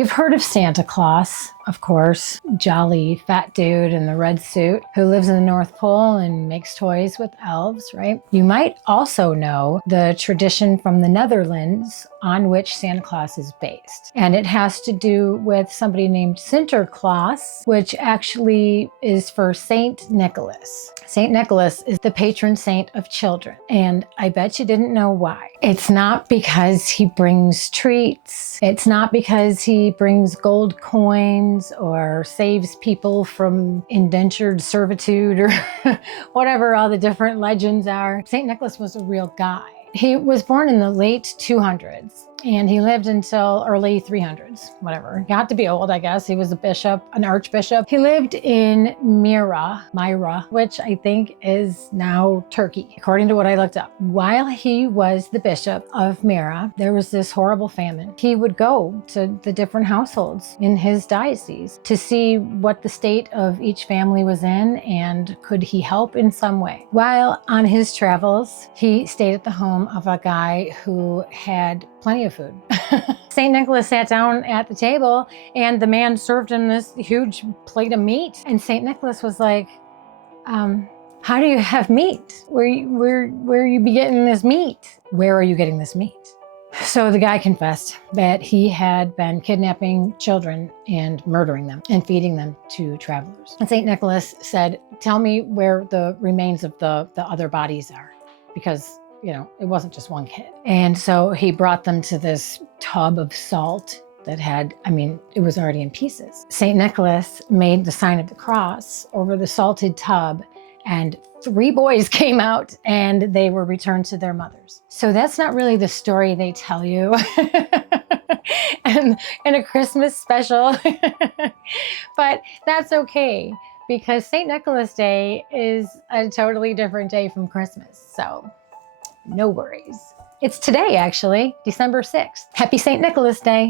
You've heard of Santa Claus, of course, jolly fat dude in the red suit who lives in the North Pole and makes toys with elves, right? You might also know the tradition from the Netherlands on which Santa Claus is based. And it has to do with somebody named Sinterklaas, which actually is for Saint Nicholas. Saint Nicholas is the patron saint of children. And I bet you didn't know why. It's not because he brings treats. It's not because he brings gold coins or saves people from indentured servitude or whatever all the different legends are. Saint Nicholas was a real guy. He was born in the late 200s and he lived until early 300s, whatever. He got to be old, I guess. He was a bishop, an archbishop. He lived in Myra, which I think is now Turkey, according to what I looked up. While he was the bishop of Myra, there was this horrible famine. He would go to the different households in his diocese to see what the state of each family was in and could he help in some way. While on his travels, he stayed at the home of a guy who had plenty of food. St. Nicholas sat down at the table and the man served him this huge plate of meat. And St. Nicholas was like, how do you have meat? Where you be getting this meat? Where are you getting this meat? So the guy confessed that he had been kidnapping children and murdering them and feeding them to travelers. And St. Nicholas said, tell me where the remains of the other bodies are, because you know, it wasn't just one kid. And so he brought them to this tub of salt that had, it was already in pieces. St. Nicholas made the sign of the cross over the salted tub and 3 boys came out and they were returned to their mothers. So that's not really the story they tell you and in a Christmas special, but that's okay because St. Nicholas Day is a totally different day from Christmas. So no worries. It's today, actually, December 6th. Happy St. Nicholas Day.